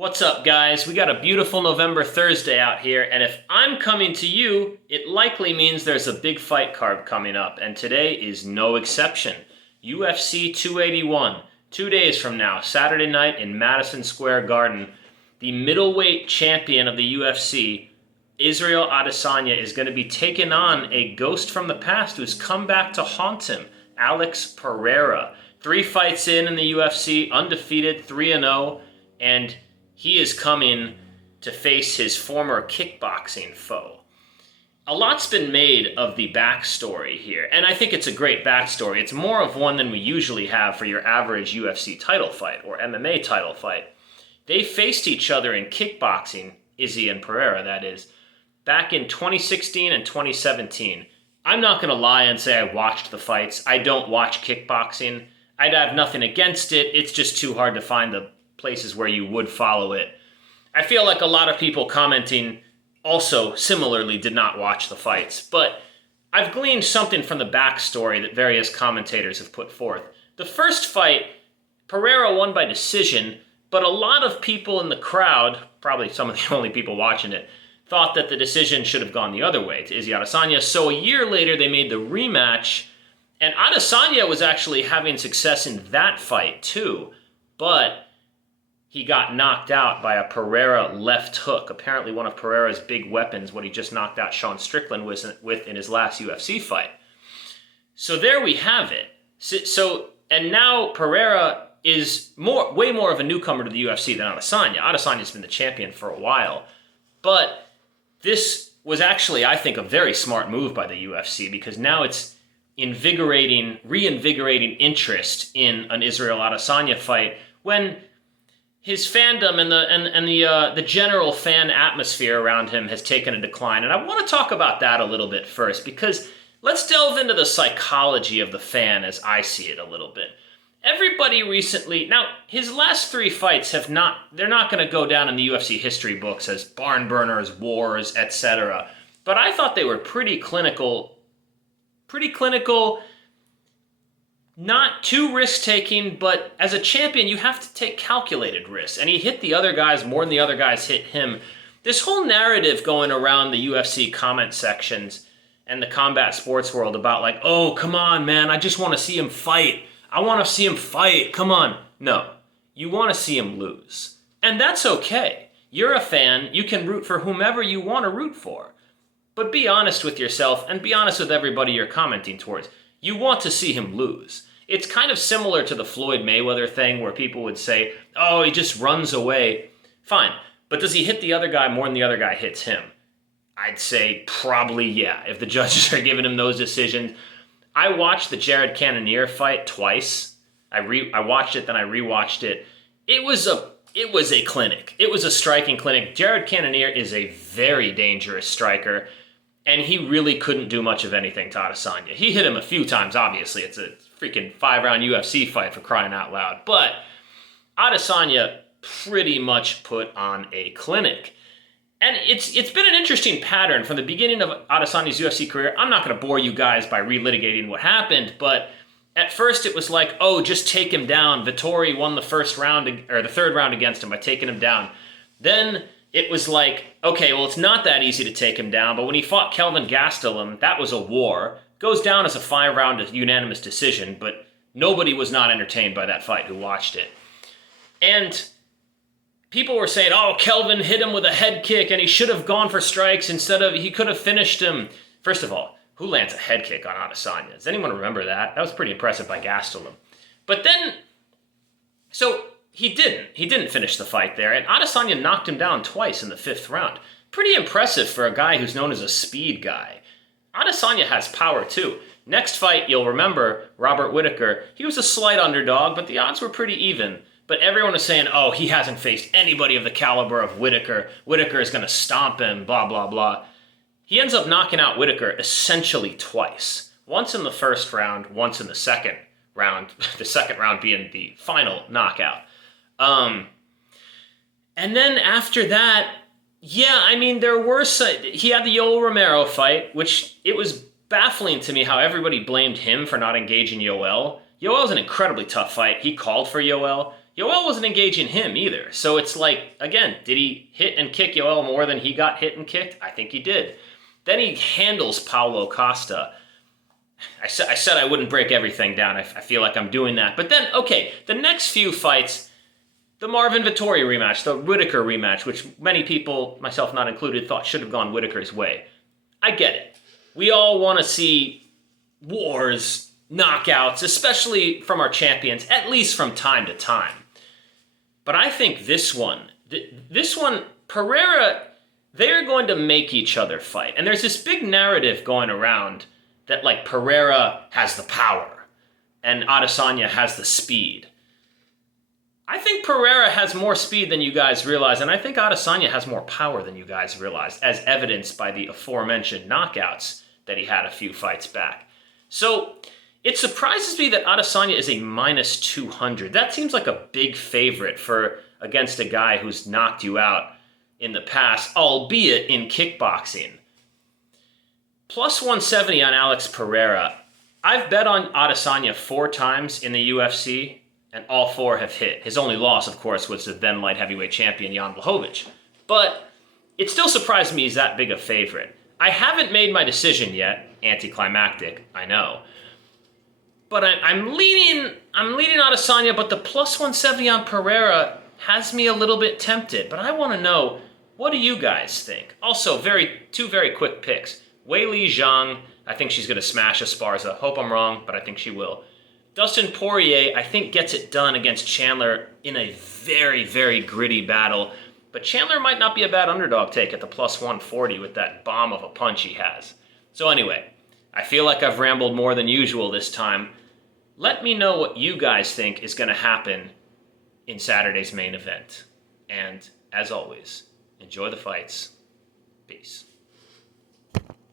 What's up, guys? We got a beautiful November Thursday out here, and if I'm coming to you, it likely means there's a big fight card coming up, and today is no exception. UFC 281, 2 days from now, Saturday night in Madison Square Garden. The middleweight champion of the UFC, Israel Adesanya, is going to be taking on a ghost from the past who's come back to haunt him, Alex Pereira. 3 fights in the UFC, undefeated, 3-0, and he is coming to face his former kickboxing foe. A lot's been made of the backstory here, and I think it's a great backstory. It's more of one than we usually have for your average UFC title fight or MMA title fight. They faced each other in kickboxing, Izzy and Pereira, that is, back in 2016 and 2017. I'm not going to lie and say I watched the fights. I don't watch kickboxing. I'd have nothing against it. It's just too hard to find the places where you would follow it. I feel like a lot of people commenting also similarly did not watch the fights, but I've gleaned something from the backstory that various commentators have put forth. The first fight, Pereira won by decision, but a lot of people in the crowd, probably some of the only people watching it, thought that the decision should have gone the other way to Izzy Adesanya. So a year later, they made the rematch, and Adesanya was actually having success in that fight too, but he got knocked out by a Pereira left hook, apparently one of Pereira's big weapons, what he just knocked out Sean Strickland with in his last UFC fight. So there we have it. And now Pereira is way more of a newcomer to the UFC than Adesanya. Adesanya's been the champion for a while. But this was actually, I think, a very smart move by the UFC, because now it's reinvigorating interest in an Israel Adesanya fight when his fandom and the general fan atmosphere around him has taken a decline. And I want to talk about that a little bit first, because let's delve into the psychology of the fan as I see it a little bit. Everybody recently, now his last 3 fights they're not going to go down in the UFC history books as barn burners, wars, etc. But I thought they were pretty clinical, not too risk-taking, but as a champion, you have to take calculated risks. And he hit the other guys more than the other guys hit him. This whole narrative going around the UFC comment sections and the combat sports world about like, oh, come on, man, I just want to see him fight. I want to see him fight. Come on. No, you want to see him lose. And that's okay. You're a fan. You can root for whomever you want to root for. But be honest with yourself and be honest with everybody you're commenting towards. You want to see him lose. It's kind of similar to the Floyd Mayweather thing where people would say, oh, he just runs away. Fine, but does he hit the other guy more than the other guy hits him? I'd say probably yeah, if the judges are giving him those decisions. I watched the Jared Cannonier fight twice. I watched it, then I rewatched it. It was a clinic. It was a striking clinic. Jared Cannonier is a very dangerous striker, and he really couldn't do much of anything to Adesanya. He hit him a few times, obviously. It's a freaking 5-round UFC fight for crying out loud. But Adesanya pretty much put on a clinic. And it's been an interesting pattern from the beginning of Adesanya's UFC career. I'm not going to bore you guys by relitigating what happened, but at first it was like, oh, just take him down. Vettori won the third round against him by taking him down. Then it was like, okay, well, it's not that easy to take him down, but when he fought Kelvin Gastelum, that was a war. Goes down as a 5-round unanimous decision, but nobody was not entertained by that fight who watched it. And people were saying, oh, Kelvin hit him with a head kick and he should have gone for strikes he could have finished him. First of all, who lands a head kick on Adesanya? Does anyone remember that? That was pretty impressive by Gastelum. But then, so he didn't finish the fight there, and Adesanya knocked him down twice in the 5th round. Pretty impressive for a guy who's known as a speed guy. Adesanya has power too. Next fight, you'll remember, Robert Whittaker, he was a slight underdog, but the odds were pretty even. But everyone was saying, oh, he hasn't faced anybody of the caliber of Whittaker. Whittaker is going to stomp him, blah, blah, blah. He ends up knocking out Whittaker essentially twice. Once in the 1st round, once in the 2nd round, the 2nd round being the final knockout. And then after that, yeah, I mean, he had the Yoel Romero fight, which it was baffling to me how everybody blamed him for not engaging Yoel. Yoel's an incredibly tough fight. He called for Yoel. Yoel wasn't engaging him either. So it's like, again, did he hit and kick Yoel more than he got hit and kicked? I think he did. Then he handles Paulo Costa. I said I wouldn't break everything down. I feel like I'm doing that. But then, okay, the next few fights, the Marvin Vettori rematch, the Whittaker rematch, which many people, myself not included, thought should have gone Whittaker's way. I get it. We all want to see wars, knockouts, especially from our champions, at least from time to time. But I think this one, Pereira, they're going to make each other fight. And there's this big narrative going around that, like, Pereira has the power and Adesanya has the speed. I think Pereira has more speed than you guys realize, and I think Adesanya has more power than you guys realize, as evidenced by the aforementioned knockouts that he had a few fights back. So it surprises me that Adesanya is a minus 200. That seems like a big favorite for against a guy who's knocked you out in the past, albeit in kickboxing. Plus 170 on Alex Pereira. I've bet on Adesanya 4 times in the UFC, and all 4 have hit. His only loss, of course, was to then light heavyweight champion Jan Blachowicz. But it still surprised me he's that big a favorite. I haven't made my decision yet. Anticlimactic, I know. But I'm leaning Adesanya, but the plus 170 on Pereira has me a little bit tempted. But I want to know, what do you guys think? Also, two very quick picks. Weili Zhang, I think she's going to smash Esparza. Hope I'm wrong, but I think she will. Dustin Poirier, I think, gets it done against Chandler in a very, very gritty battle. But Chandler might not be a bad underdog take at the plus 140 with that bomb of a punch he has. So anyway, I feel like I've rambled more than usual this time. Let me know what you guys think is going to happen in Saturday's main event. And as always, enjoy the fights.